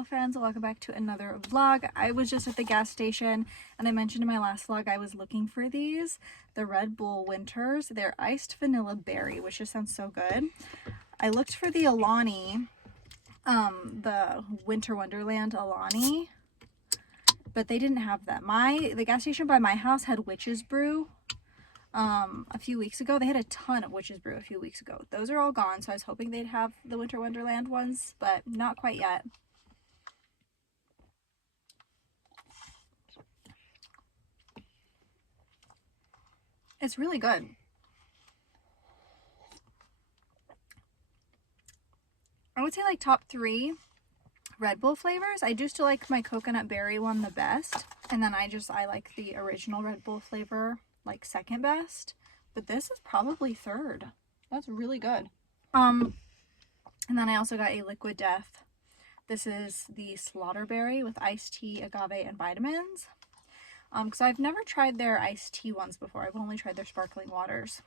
Hello friends, welcome back to another vlog. I was just at the gas station and I mentioned in my last vlog I was looking for these, the Red Bull Winters. They're iced vanilla berry, which just sounds so good. I looked for the Alani, the Winter Wonderland Alani, but they didn't have them. The gas station by my house had Witch's Brew a few weeks ago. They had a ton of Witch's Brew a few weeks ago. Those are all gone, so I was hoping they'd have the Winter Wonderland ones, but not quite yet. It's really good. I would say like top 3 Red Bull flavors. I do still like my coconut berry one the best, and then I like the original Red Bull flavor like second best, but this is probably third. That's really good. And then I also got a Liquid Death. This is the Slaughterberry with iced tea, agave, and vitamins. Because I've never tried their iced tea ones before. I've only tried their sparkling waters.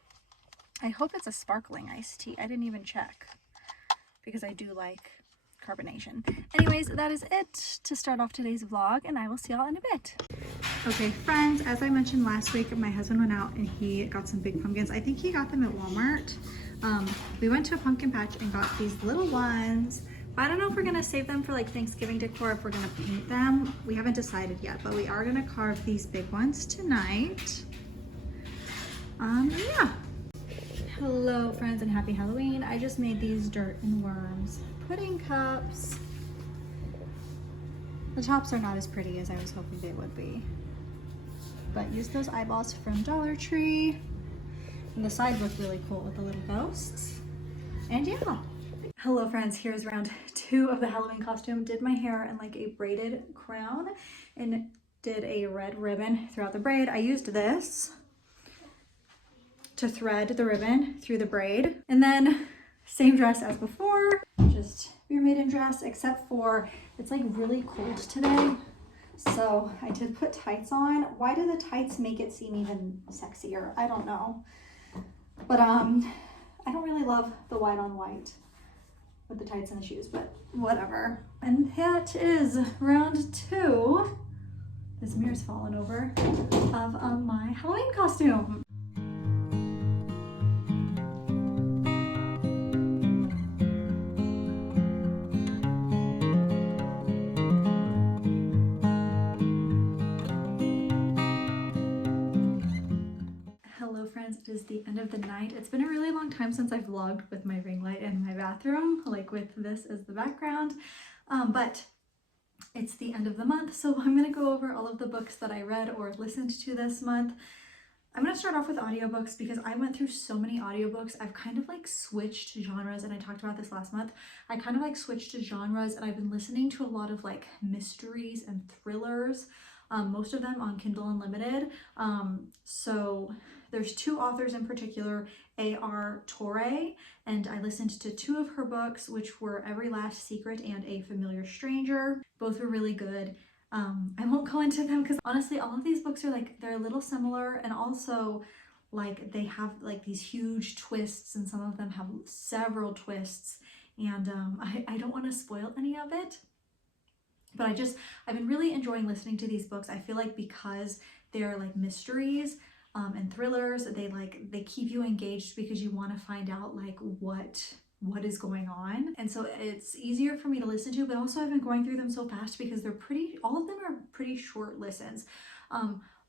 I hope it's a sparkling iced tea. I didn't even check because I do like carbonation. Anyways, that is it to start off today's vlog, and I will see y'all in a bit. Okay, friends, as I mentioned last week, my husband went out and he got some big pumpkins. I think he got them at Walmart. We went to a pumpkin patch and got these little ones. I don't know if we're gonna save them for like Thanksgiving decor, if we're gonna paint them. We haven't decided yet, but we are gonna carve these big ones tonight. Yeah. Hello friends and happy Halloween. I just made these dirt and worms pudding cups. The tops are not as pretty as I was hoping they would be, but use those eyeballs from Dollar Tree. And the sides look really cool with the little ghosts. And yeah. Hello friends, here's round 2 of the Halloween costume. Did my hair in like a braided crown and did a red ribbon throughout the braid. I used this to thread the ribbon through the braid. And then same dress as before, just your maiden dress, except for it's like really cold today. So I did put tights on. Why do the tights make it seem even sexier? I don't know. But I don't really love the white on white with the tights and the shoes, but whatever. And that is round 2. This mirror's fallen over of my Halloween costume. Hello friends, it is the end of the night. It's been a really long time since I've vlogged with my ring light in my bathroom, like with this as the background, but it's the end of the month, so I'm going to go over all of the books that I read or listened to this month. I'm going to start off with audiobooks because I went through so many audiobooks. I've kind of like switched genres, and I talked about this last month. I kind of like switched to genres, and I've been listening to a lot of like mysteries and thrillers, most of them on Kindle Unlimited. So there's 2 authors in particular, A.R. Torre, and I listened to 2 of her books, which were Every Last Secret and A Familiar Stranger. Both were really good. I won't go into them because honestly all of these books are like, they're a little similar, and also like they have like these huge twists, and some of them have several twists, and I don't want to spoil any of it, but I've been really enjoying listening to these books. I feel like because they're like mysteries and thrillers, they keep you engaged because you want to find out like what is going on, and so it's easier for me to listen to. But also I've been going through them so fast because all of them are pretty short listens.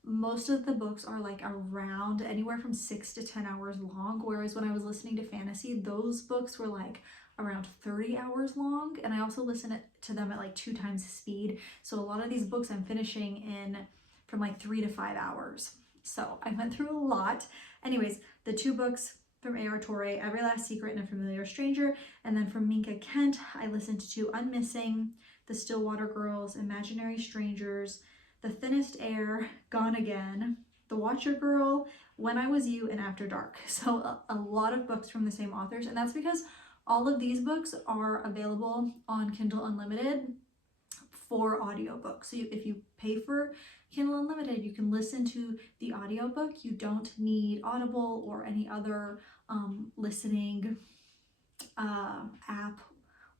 Most of the books are like around anywhere from 6 to 10 hours long, whereas when I was listening to fantasy, those books were like around 30 hours long, and I also listen to them at like 2 times speed. So a lot of these books I'm finishing in from like 3 to 5 hours. So I went through a lot. Anyways, the 2 books from A.R. Torre, Every Last Secret and A Familiar Stranger, and then from Minka Kent, I listened to Unmissing, The Stillwater Girls, Imaginary Strangers, The Thinnest Air, Gone Again, The Watcher Girl, When I Was You, and After Dark. So a lot of books from the same authors, and that's because all of these books are available on Kindle Unlimited for audiobooks. So if you pay for Kindle Unlimited, you can listen to the audiobook. You don't need Audible or any other listening app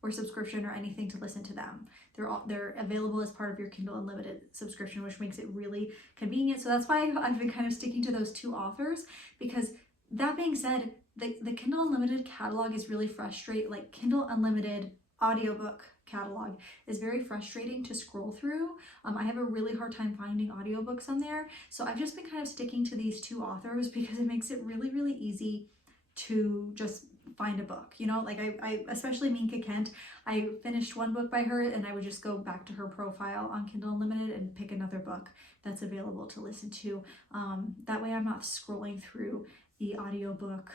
or subscription or anything to listen to them. they're available as part of your Kindle Unlimited subscription, which makes it really convenient. So that's why I've been kind of sticking to those two authors, because that being said, the Kindle Unlimited catalog is really frustrating. Like Kindle Unlimited audiobook catalog is very frustrating to scroll through. I have a really hard time finding audiobooks on there. So I've just been kind of sticking to these two authors because it makes it really, really easy to just find a book. You know, like I especially Minka Kent, I finished one book by her and I would just go back to her profile on Kindle Unlimited and pick another book that's available to listen to. That way I'm not scrolling through the audiobook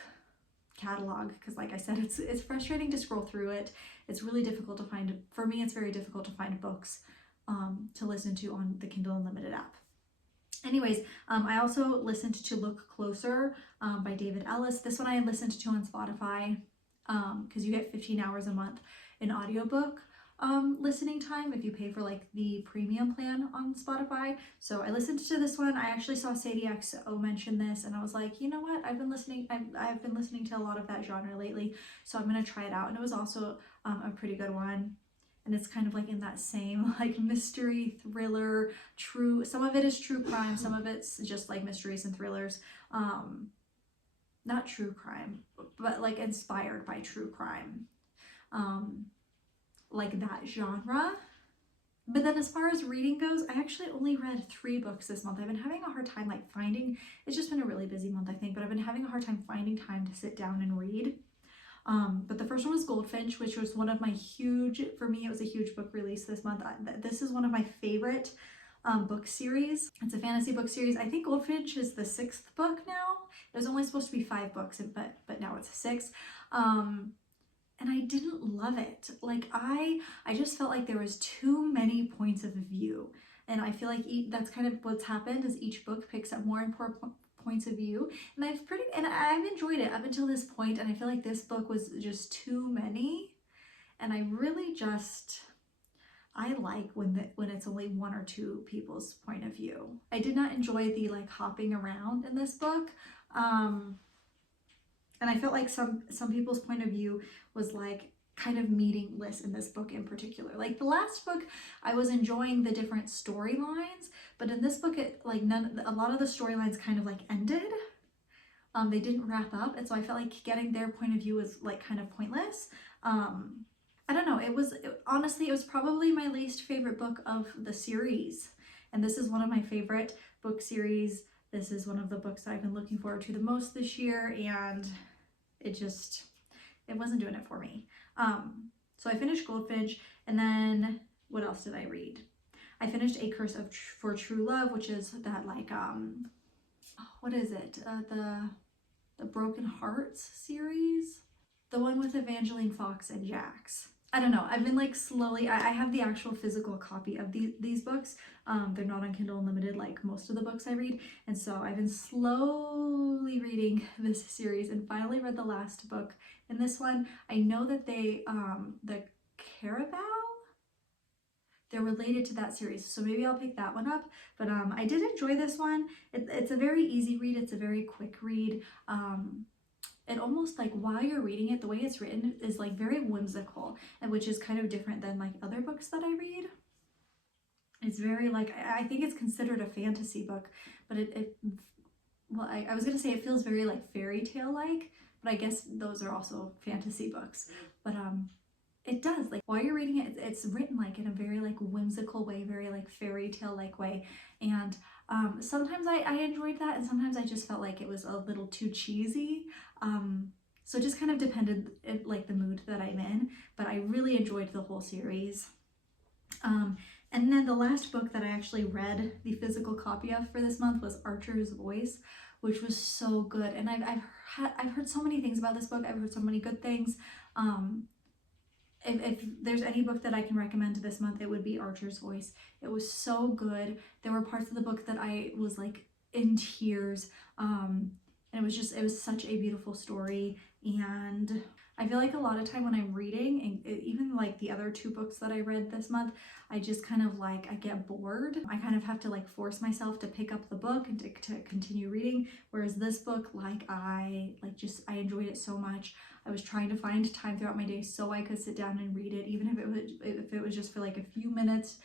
catalog, because like I said, it's frustrating to scroll through it. It's really difficult to find, for me it's very difficult to find books to listen to on the Kindle Unlimited app. Anyways, I also listened to Look Closer by David Ellis. This one I listened to on Spotify because you get 15 hours a month in audiobook listening time if you pay for like the premium plan on Spotify. So I listened to this one. I actually saw Sadie XO mention this and I was like, you know what, I've been listening to a lot of that genre lately, so I'm gonna try it out. And it was also a pretty good one, and it's kind of like in that same like mystery thriller, some of it is true crime, some of it's just like mysteries and thrillers, not true crime, but like inspired by true crime, like that genre. But then as far as reading goes, I actually only read 3 books this month. I've been having a hard time like finding, it's just been a really busy month I think, but I've been having a hard time finding time to sit down and read. But the first one was Goldfinch, which was one of my for me it was a huge book release this month. This is one of my favorite book series. It's a fantasy book series. I think Goldfinch is the 6th book now. It was only supposed to be 5 books, but now it's 6. And I didn't love it. Like I just felt like there was too many points of view, and I feel like that's kind of what's happened, is each book picks up more and more points of view, and I've enjoyed it up until this point, and I feel like this book was just too many, and I really I like when it's only 1 or 2 people's point of view. I did not enjoy the like hopping around in this book. And I felt like some people's point of view was like kind of meaningless in this book in particular. Like the last book, I was enjoying the different storylines, but in this book, a lot of the storylines kind of like ended. They didn't wrap up, and so I felt like getting their point of view was like kind of pointless. I don't know. Honestly, it was probably my least favorite book of the series, and this is one of my favorite book series. This is one of the books that I've been looking forward to the most this year, and it wasn't doing it for me. So I finished Goldfinch, and then what else did I read? I finished A Curse for True Love, which is that like, what is it? The Broken Hearts series? The one with Evangeline Fox and Jax. I don't know. I've been like slowly, I have the actual physical copy of these books. They're not on Kindle Unlimited like most of the books I read. And so I've been slowly reading this series and finally read the last book in this one. I know that the Caraval, they're related to that series, so maybe I'll pick that one up. But I did enjoy this one. It's a very easy read. It's a very quick read. It almost like while you're reading it, the way it's written is like very whimsical, and which is kind of different than like other books that I read. It's very like, I think it's considered a fantasy book, but well, I was gonna say it feels very like fairy tale like, but I guess those are also fantasy books. But it does, like while you're reading it, it's written like in a very like whimsical way, very like fairy tale like way, and sometimes I enjoyed that, and sometimes I just felt like it was a little too cheesy. So it just kind of depended like the mood that I'm in, but I really enjoyed the whole series. And then the last book that I actually read the physical copy of for this month was Archer's Voice, which was so good. And I've heard so many things about this book. I've heard so many good things. If there's any book that I can recommend this month, it would be Archer's Voice. It was so good. There were parts of the book that I was like in tears. And it was such a beautiful story. And I feel like a lot of time when I'm reading, and even like the other 2 books that I read this month, I just kind of like, I get bored. I kind of have to like force myself to pick up the book and to continue reading. Whereas this book, like I enjoyed it so much. I was trying to find time throughout my day so I could sit down and read it, even if it was just for like a few minutes,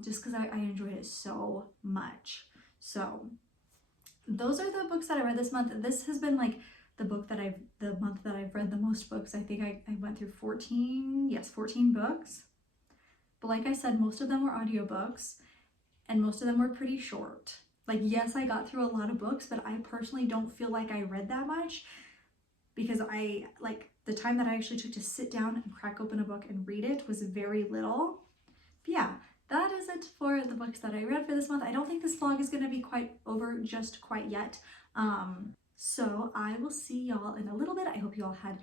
just because I enjoyed it so much. So those are the books that I read this month. This has been like the month that I've read the most books. I think I went through 14 books. But like I said, most of them were audiobooks and most of them were pretty short. Like, yes, I got through a lot of books, but I personally don't feel like I read that much because I like the time that I actually took to sit down and crack open a book and read it was very little. But yeah, that is it for the books that I read for this month. I don't think this vlog is going to be quite over just quite yet. So I will see y'all in a little bit. I hope you all had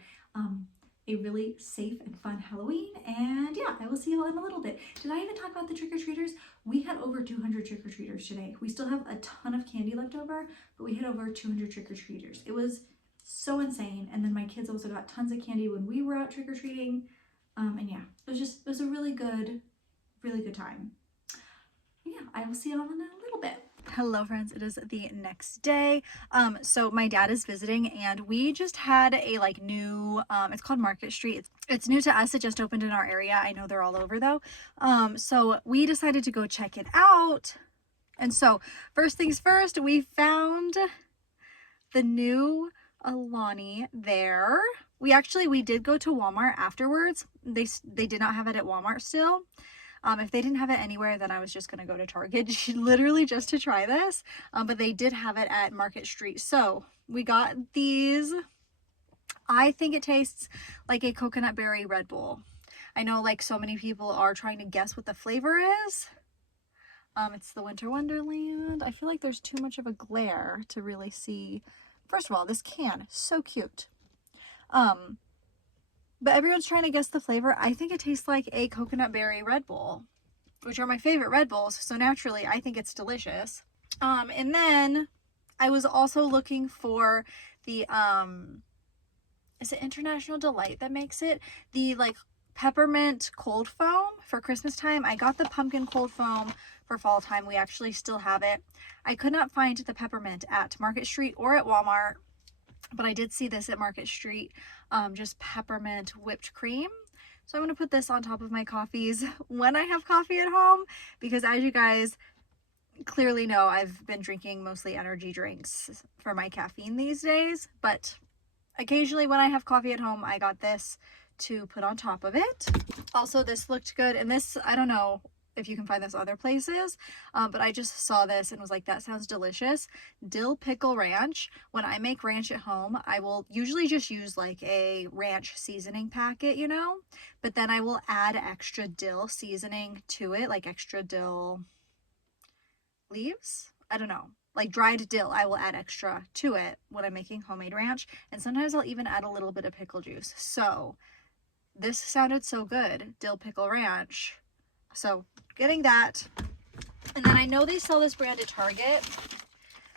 a really safe and fun Halloween, and yeah, I will see y'all in a little bit. Did I even talk about the trick-or-treaters? We had over 200 trick-or-treaters today. We still have a ton of candy left over, but we had over 200 trick-or-treaters. It was so insane. And then my kids also got tons of candy when we were out trick-or-treating. And yeah, it was a really good time. Yeah, I will see y'all in a little bit. Hello friends, it is the next day. So my dad is visiting and we just had a like new, it's called Market Street. It's new to us. It just opened in our area. I know they're all over though. So we decided to go check it out. And so first things first, we found the new Alani there. We did go to Walmart afterwards. They did not have it at Walmart still. If they didn't have it anywhere, then I was just gonna go to Target literally just to try this. But they did have it at Market Street. So we got these. I think it tastes like a coconut berry Red Bull. I know like so many people are trying to guess what the flavor is. It's the Winter Wonderland. I feel like there's too much of a glare to really see. First of all, this can, so cute. But everyone's trying to guess the flavor. I think it tastes like a coconut berry Red Bull, which are my favorite Red Bulls. So naturally, I think it's delicious. And then I was also looking for the, is it International Delight that makes it? The like peppermint cold foam for Christmas time. I got the pumpkin cold foam for fall time. We actually still have it. I could not find the peppermint at Market Street or at Walmart, but I did see this at Market Street, just peppermint whipped cream. So I'm going to put this on top of my coffees when I have coffee at home, because as you guys clearly know, I've been drinking mostly energy drinks for my caffeine these days, but occasionally when I have coffee at home, I got this to put on top of it. Also, this looked good, and this, I don't know if you can find this other places, but I just saw this and was like, that sounds delicious. Dill pickle ranch. When I make ranch at home, I will usually just use like a ranch seasoning packet, you know, but then I will add extra dill seasoning to it, like extra dill leaves. I don't know, like dried dill. I will add extra to it when I'm making homemade ranch, and sometimes I'll even add a little bit of pickle juice. So this sounded so good, dill pickle ranch. So getting that. And then I know they sell this brand at Target,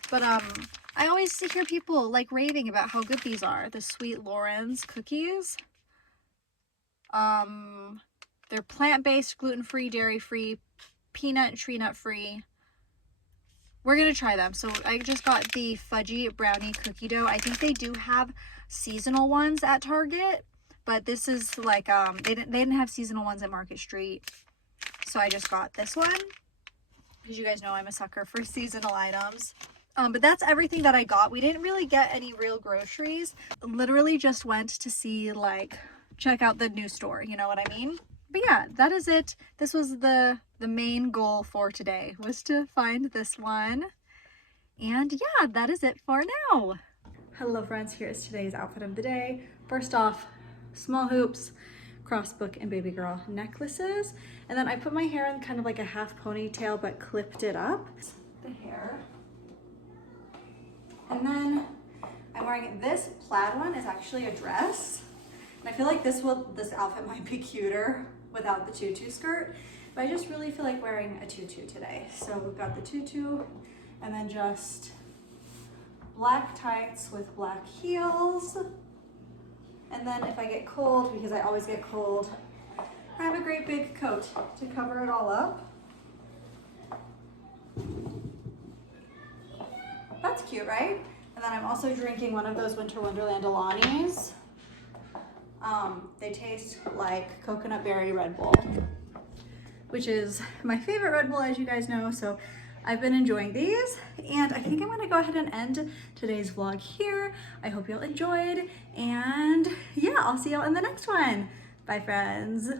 but I always hear people like raving about how good these are, the Sweet Loren's cookies. They're plant-based, gluten-free, dairy-free, peanut and tree nut-free. We're gonna try them. So I just got the fudgy brownie cookie dough. I think they do have seasonal ones at Target, but this is like they didn't have seasonal ones at Market Street. So I just got this one, because you guys know I'm a sucker for seasonal items. But that's everything that I got. We didn't really get any real groceries. Literally just went to see, like, check out the new store, you know what I mean? But yeah, that is it. This was the main goal for today, was to find this one. And yeah, that is it for now. Hello friends, here is today's outfit of the day. First off, small hoops, crossbook, and baby girl necklaces. And then I put my hair in kind of like a half ponytail but clipped it up. The hair. And then I'm wearing this plaid one. Is actually a dress. And I feel like this outfit might be cuter without the tutu skirt. But I just really feel like wearing a tutu today. So we've got the tutu and then just black tights with black heels. And then if I get cold, because I always get cold, I have a great big coat to cover it all up. That's cute, right? And then I'm also drinking one of those Winter Wonderland Alanis. They taste like coconut berry Red Bull, which is my favorite Red Bull, as you guys know. So I've been enjoying these, and I think I'm gonna go ahead and end today's vlog here. I hope y'all enjoyed, and yeah, I'll see y'all in the next one. Bye, friends.